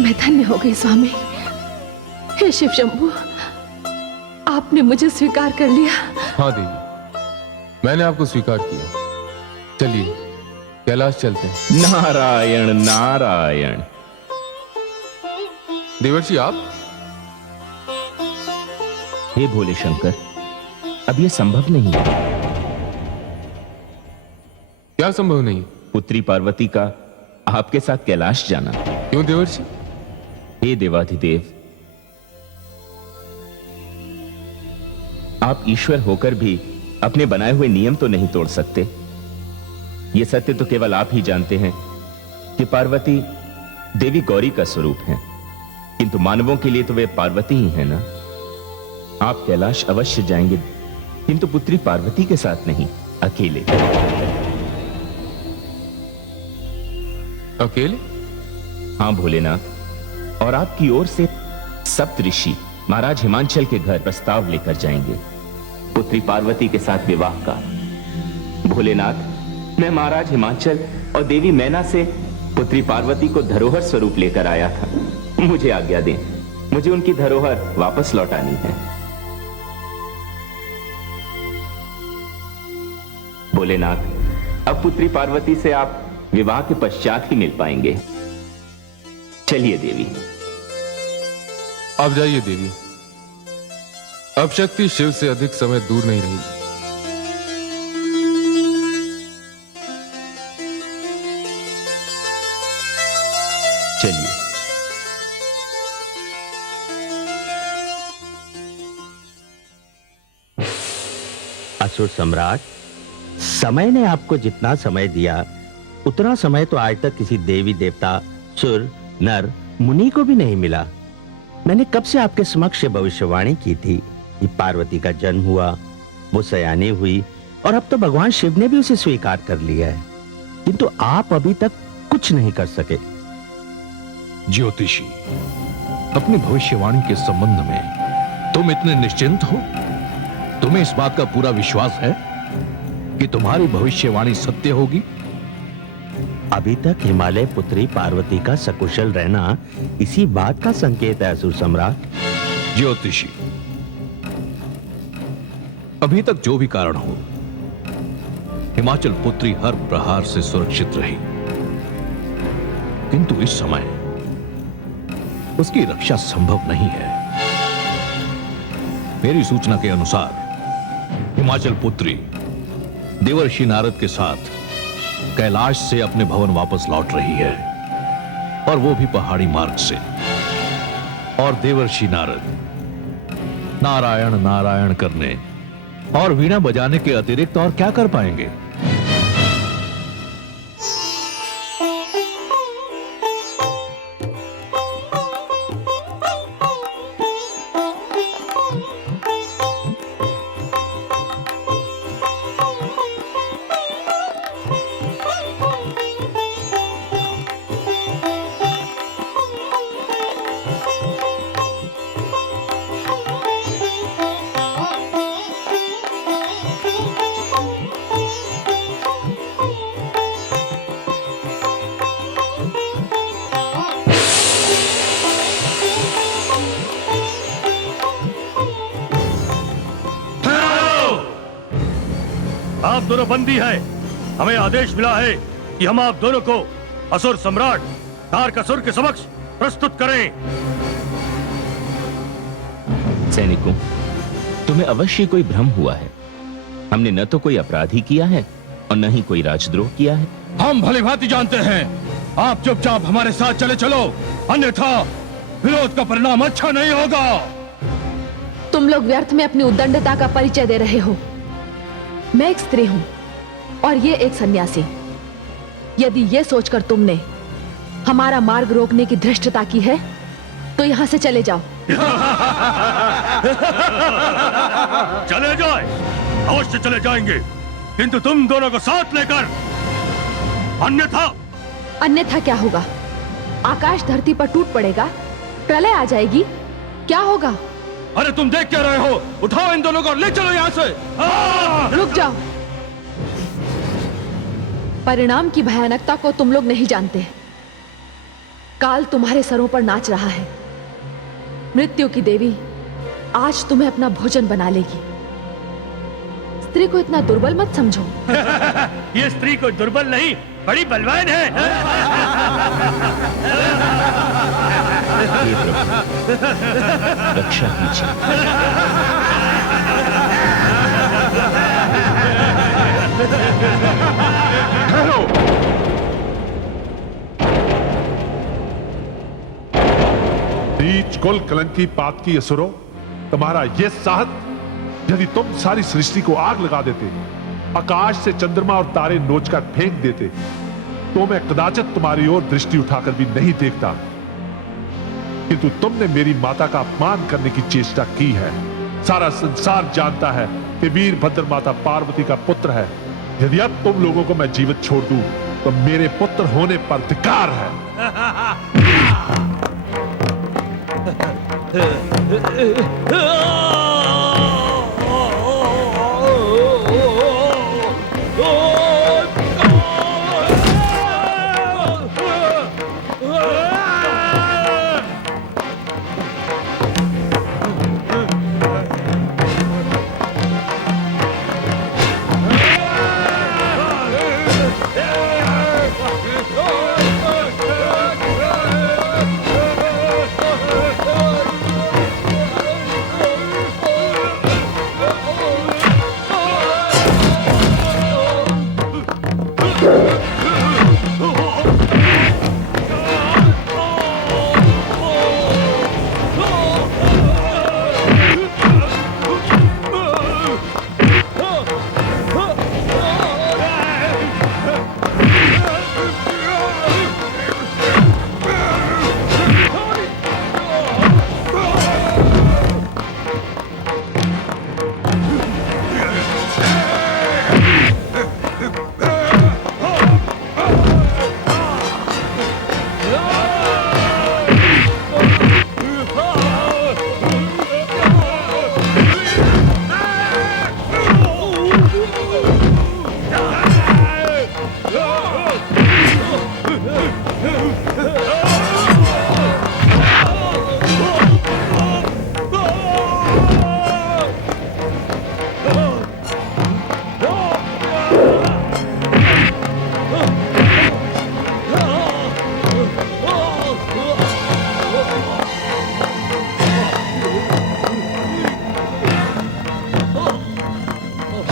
मैं धन्य हो गई स्वामी। हे शिव शंभु, आपने मुझे स्वीकार कर लिया। हाँ देवी, मैंने आपको स्वीकार किया। चलिए कैलाश चलते हैं। नारायण नारायण। देवर्षि आप? हे भोले शंकर, अब यह संभव नहीं है। क्या संभव नहीं? पुत्री पार्वती का आपके साथ कैलाश जाना। क्यों देवर्षि? हे देवाधिदेव, आप ईश्वर होकर भी अपने बनाए हुए नियम तो नहीं तोड़ सकते। यह सत्य तो केवल आप ही जानते हैं कि पार्वती देवी गौरी का स्वरूप है, किंतु मानवों के लिए तो वे पार्वती ही है ना। आप कैलाश अवश्य जाएंगे, किंतु पुत्री पार्वती के साथ नहीं, अकेले। अकेले? हां भोलेनाथ, और आपकी ओर से सप्त ऋषि महाराज हिमांचल के घर प्रस्ताव लेकर जाएंगे पुत्री पार्वती के साथ विवाह का। भोलेनाथ, मैं महाराज हिमांचल और देवी मैना से पुत्री पार्वती को धरोहर स्वरूप लेकर आया था। मुझे आज्ञा दें, मुझे उनकी धरोहर वापस लौटानी है। भोलेनाथ, अब पुत्री पार्वती से आप विवाह के पश्चात ही मिल पाएंगे। चलिए देवी। आप जाइए देवी, अब शक्ति शिव से अधिक समय दूर नहीं रही। चलिए। असुर सम्राट, समय ने आपको जितना समय दिया उतना समय तो आज तक किसी देवी देवता, सुर, नर, मुनि को भी नहीं मिला। मैंने कब से आपके समक्ष भविष्यवाणी की थी कि पार्वती का जन्म हुआ, वो सयानी हुई, और अब तो भगवान शिव ने भी उसे स्वीकार कर लिया है, किंतु आप अभी तक कुछ नहीं कर सके। ज्योतिषी, अपनी भविष्यवाणी के संबंध में तुम इतने निश्चिंत हो? तुम्हें इस बात का पूरा विश्वास है कि तुम्हारी भविष्यवाणी सत्य होगी? अभी तक हिमालय पुत्री पार्वती का सकुशल रहना इसी बात का संकेत है असुर सम्राट। ज्योतिषी, अभी तक जो भी कारण हो, हिमाचल पुत्री हर प्रहार से सुरक्षित रही, किंतु इस समय उसकी रक्षा संभव नहीं है। मेरी सूचना के अनुसार हिमाचल पुत्री देवर्षि नारद के साथ कैलाश से अपने भवन वापस लौट रही है, और वो भी पहाड़ी मार्ग से। और देवर्षि नारद नारायण नारायण करने और वीणा बजाने के अतिरिक्त और क्या कर पाएंगे? आप दोनों बंदी हैं। हमें आदेश मिला है कि हम आप दोनों को असुर सम्राट तारकासुर के समक्ष प्रस्तुत करें। सैनिकों, तुम्हें अवश्य कोई भ्रम हुआ है। हमने न तो कोई अपराध ही किया है और न ही कोई राजद्रोह किया है। हम भलीभांति जानते हैं। आप चुपचाप हमारे साथ चले चलो, अन्यथा विरोध का परिणाम अच्छा नहीं होगा। तुम लोग व्यर्थ में अपनी उद्दंडता का परिचय दे रहे हो। मैं एक स्त्री हूं और ये एक सन्यासी। यदि ये सोचकर तुमने हमारा मार्ग रोकने की धृष्टता की है तो यहां से चले जाओ। चले जाए, अवश्य चले जाएंगे, किंतु तुम दोनों को साथ लेकर। अन्यथा क्या होगा? आकाश धरती पर टूट पड़ेगा, प्रलय आ जाएगी, क्या होगा? अरे तुम देख क्या रहे हो? उठाओ इन दोनों को, ले चलो यहां से। रुक जाओ। परिणाम की भयानकता को तुम लोग नहीं जानते। काल तुम्हारे सरों पर नाच रहा है। मृत्यु की देवी आज तुम्हें अपना भोजन बना लेगी। स्त्री को इतना दुर्बल मत समझो। ये स्त्री कोई दुर्बल नहीं, बड़ी बलवान है। हे प्रभु, रक्षा कीजिए। ठहरो। नीच कुल कलंकी पात की असुरो, तुम्हारा यह साहस, यदि तुम सारी सृष्टि को आग लगा देते, आकाश से चंद्रमा और तारे नोचकर फेंक देते, तो मैं कदाचित तुम्हारी ओर दृष्टि उठाकर भी नहीं देखता। किंतु तुमने मेरी माता का अपमान करने की चेष्टा की है। सारा संसार जानता है कि वीरभद्र माता पार्वती का पुत्र है। यदि अब तुम लोगों को मैं जीवित छोड़ दूं, तो मेरे पुत्र होने पर धिक्कार है।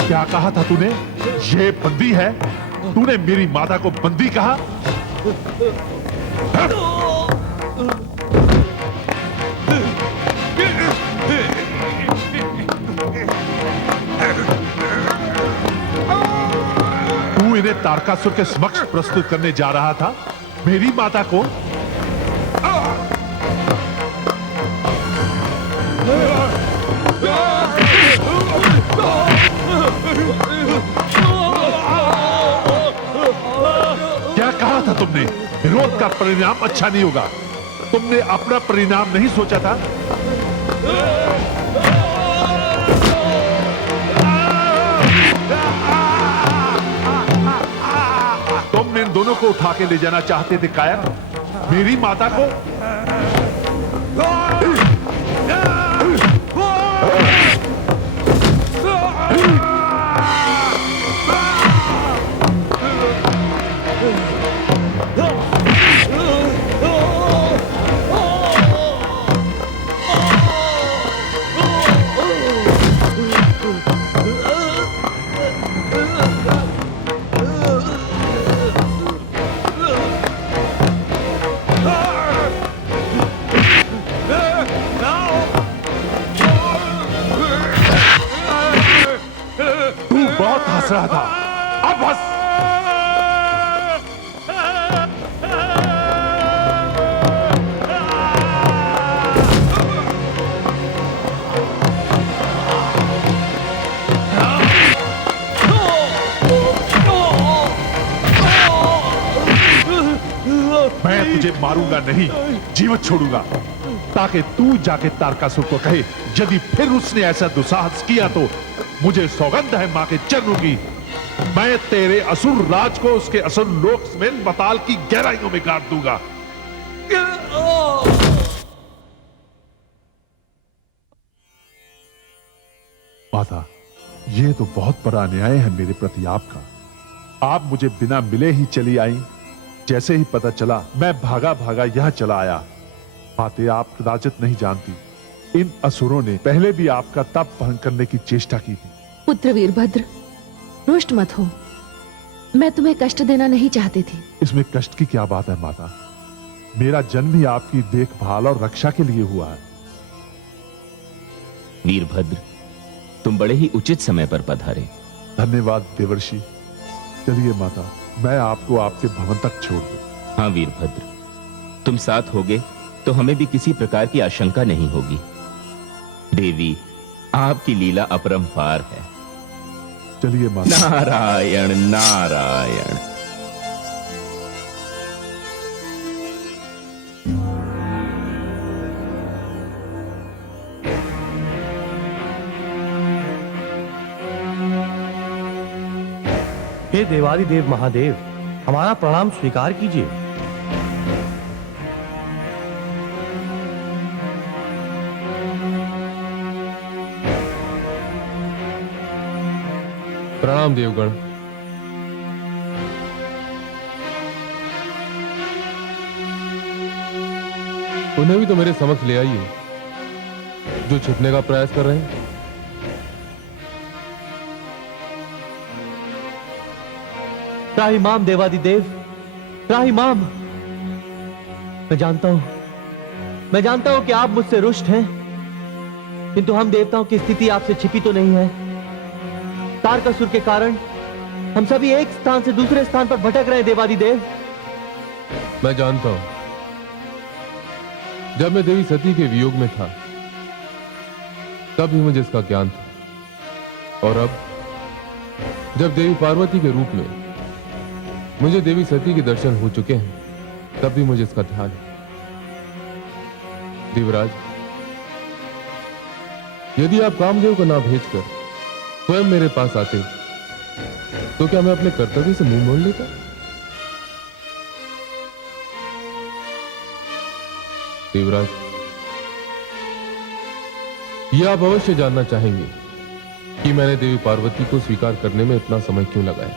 क्या कहा था तूने? ये बंदी है? तूने मेरी माता को बंदी कहा? तू इन्हें तारकासुर के समक्ष प्रस्तुत करने जा रहा था, मेरी माता को? क्या कहा था तुमने? विरोध का परिणाम अच्छा नहीं होगा। तुमने अपना परिणाम नहीं सोचा था? तुम इन दोनों को उठा के ले जाना चाहते थे कायर, मेरी माता को? हंस रहा था, अब हंस। मैं तुझे मारूंगा नहीं, जीवित छोड़ूंगा, ताकि तू जाके तारकासुर को कहे, यदि फिर उसने ऐसा दुस्साहस किया तो मुझे सौगंध है मां के चरणों की, मैं तेरे असुर राज को उसके असुर लोक में पाताल की गहराइयों में गाड़ दूंगा। माता, ये तो बहुत बड़ा अन्याय है मेरे प्रति आपका। आप मुझे बिना मिले ही चली आई। जैसे ही पता चला मैं भागा भागा यहां चला आया। माते, आप कदाचित नहीं जानती, इन असुरों ने पहले भी आपका तप भंग करने की चेष्टा की थी। पुत्र वीरभद्र, रुष्ट मत हो। मैं तुम्हें कष्ट देना नहीं चाहती थी। इसमें कष्ट की क्या बात है माता? मेरा जन्म ही आपकी देखभाल और रक्षा के लिए हुआ है। वीरभद्र, तुम बड़े ही उचित समय पर पधारे। धन्यवाद देवर्षि। चलिए माता, मैं आपको आपके भवन तक छोड़ दूं। हाँ वीरभद्र, तुम साथ होगे तो हमें भी किसी प्रकार की आशंका नहीं होगी। देवी, आपकी लीला अपरंपार है। चलिए माता। नारायण नारायण। हे देवादिदेव महादेव, हमारा प्रणाम स्वीकार कीजिए। प्रणाम देवगण। उन्हें भी तो मेरे समक्ष ले आइए, जो छिपने का प्रयास कर रहे हैं। त्राहिमाम देवादिदेव, त्राहिमाम। मैं जानता हूं कि आप मुझसे रुष्ट हैं, किंतु हम देवताओं की स्थिति आपसे छिपी तो नहीं है। तारकासुर के कारण हम सभी एक स्थान से दूसरे स्थान पर भटक रहे हैं देवादिदेव। मैं जानता हूं, जब मैं देवी सती के वियोग में था तब ही मुझे इसका ज्ञान था, और अब जब देवी पार्वती के रूप में मुझे देवी सती के दर्शन हो चुके हैं तब भी मुझे इसका ध्यान है। देवराज, यदि आप कामदेव को ना भेजकर स्वयं मेरे पास आते तो क्या मैं अपने कर्तव्य से मुंह मोड़ लेता? देवराज, यह आप अवश्य जानना चाहेंगे कि मैंने देवी पार्वती को स्वीकार करने में इतना समय क्यों लगाया।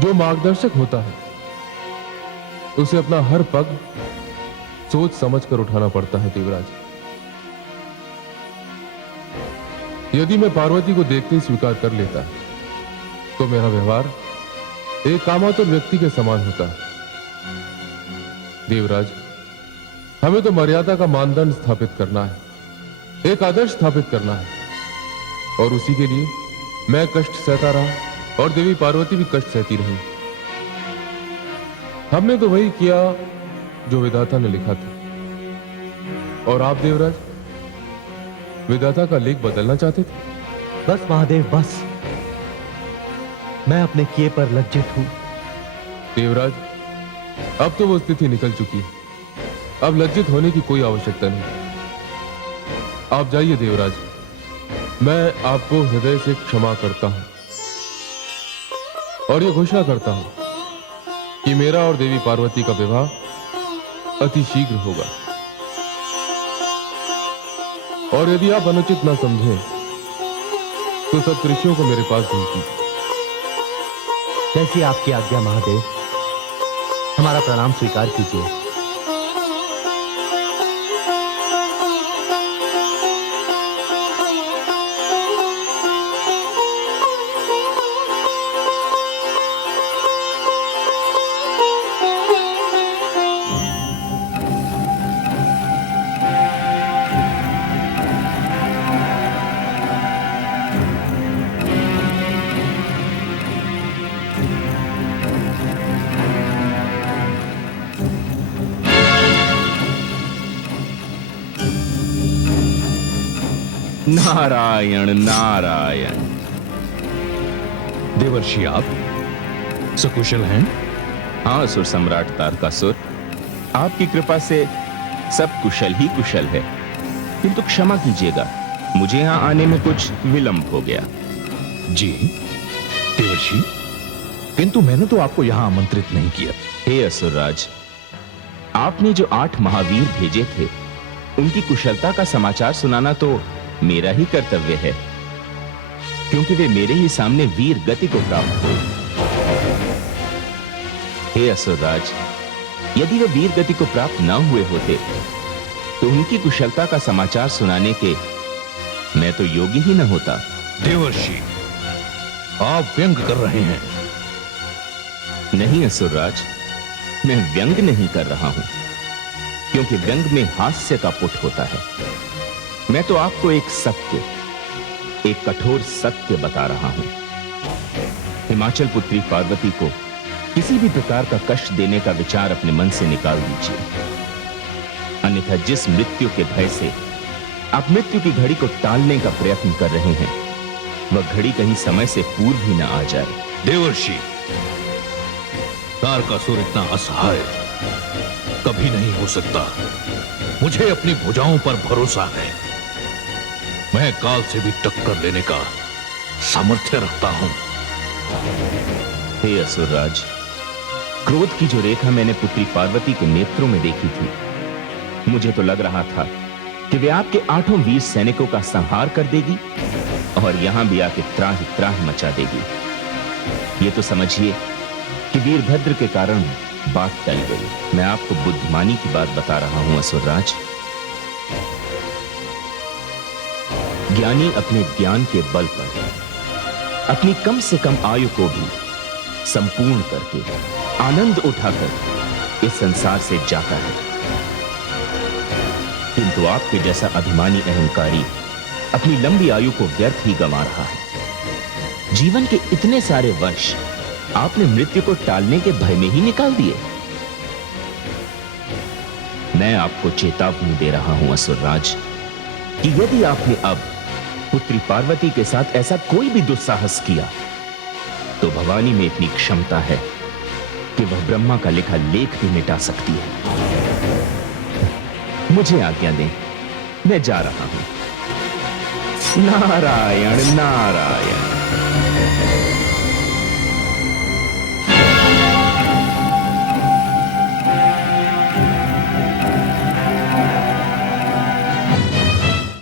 जो मार्गदर्शक होता है उसे अपना हर पग सोच समझ कर उठाना पड़ता है। देवराज, यदि मैं पार्वती को देखते ही स्वीकार कर लेता तो मेरा व्यवहार एक कामातुर व्यक्ति के समान होता। देवराज, हमें तो मर्यादा का मानदंड स्थापित करना है, एक आदर्श स्थापित करना है, और उसी के लिए मैं कष्ट सहता रहा और देवी पार्वती भी कष्ट सहती रही। हमने तो वही किया जो विधाता ने लिखा था, और आप देवराज विधाता का लेख बदलना चाहते थे। बस महादेव, बस। मैं अपने किए पर लज्जित हूं। देवराज, अब तो वो स्थिति निकल चुकी है, अब लज्जित होने की कोई आवश्यकता नहीं। आप जाइए देवराज, मैं आपको हृदय से क्षमा करता हूं और यह घोषणा करता हूं कि मेरा और देवी पार्वती का विवाह अति शीघ्र होगा। और यदि आप अनुचित ना समझें तो सब ऋषियों को मेरे पास भेज दीजिए। जैसी आपकी आज्ञा महादेव। हमारा प्रणाम स्वीकार कीजिए। नारायण नारायण। देवर्षि, आप सकुशल हैं? हाँ असुर सम्राट तारकासुर, आपकी कृपा से सब कुशल ही कुशल है, किंतु क्षमा कीजिएगा, मुझे यहां आने में कुछ विलंब हो गया। जी देवर्षि, किंतु मैंने तो आपको यहां आमंत्रित नहीं किया। हे असुरराज, आपने जो 8 महावीर भेजे थे, उनकी कुशलता का समाचार सुनाना तो मेरा ही कर्तव्य है, क्योंकि वे मेरे ही सामने वीर गति को प्राप्त हुए। हे असुरराज, यदि वे वीर गति को प्राप्त न हुए होते तो उनकी कुशलता का समाचार सुनाने के मैं तो योग्य ही न होता। देवर्षि, आप व्यंग कर रहे हैं। नहीं असुरराज, मैं व्यंग नहीं कर रहा हूं, क्योंकि व्यंग में हास्य का पुट होता है। मैं तो आपको एक सत्य, एक कठोर सत्य बता रहा हूं। हिमाचल पुत्री पार्वती को किसी भी प्रकार का कष्ट देने का विचार अपने मन से निकाल दीजिए, अन्यथा जिस मृत्यु के भय से आप मृत्यु की घड़ी को टालने का प्रयत्न कर रहे हैं, वह घड़ी कहीं समय से पूर्व ही न आ जाए। देवर्षि, तारकासुर इतना असहाय कभी नहीं हो सकता। मुझे अपनी भुजाओं पर भरोसा है। मैं काल से भी टक्कर लेने का सामर्थ्य रखता हूं। हे असुरराज, क्रोध की जो रेखा मैंने पुत्री पार्वती के नेत्रों में देखी थी, मुझे तो लग रहा था कि वे आपके 8 वीर सैनिकों का संहार कर देगी और यहां भी आके त्राहि त्राहि मचा देगी। ये तो समझिए कि वीरभद्र के कारण बात टल गई। मैं आपको बुद्धिमानी की बात बता रहा हूं असुरराज। ज्ञानी अपने ज्ञान के बल पर अपनी कम से कम आयु को भी संपूर्ण करके आनंद उठाकर इस संसार से जाता है, किंतु आपके जैसा अभिमानी अहंकारी अपनी लंबी आयु को व्यर्थ ही गंवा रहा है। जीवन के इतने सारे वर्ष आपने मृत्यु को टालने के भय में ही निकाल दिए। मैं आपको चेतावनी दे रहा हूं असुरराज कि यदि आपने अब पुत्री पार्वती के साथ ऐसा कोई भी दुस्साहस किया, तो भवानी में इतनी क्षमता है कि वह ब्रह्मा का लिखा लेख भी मिटा सकती है। मुझे आज्ञा दें, मैं जा रहा हूं। नारायण नारायण।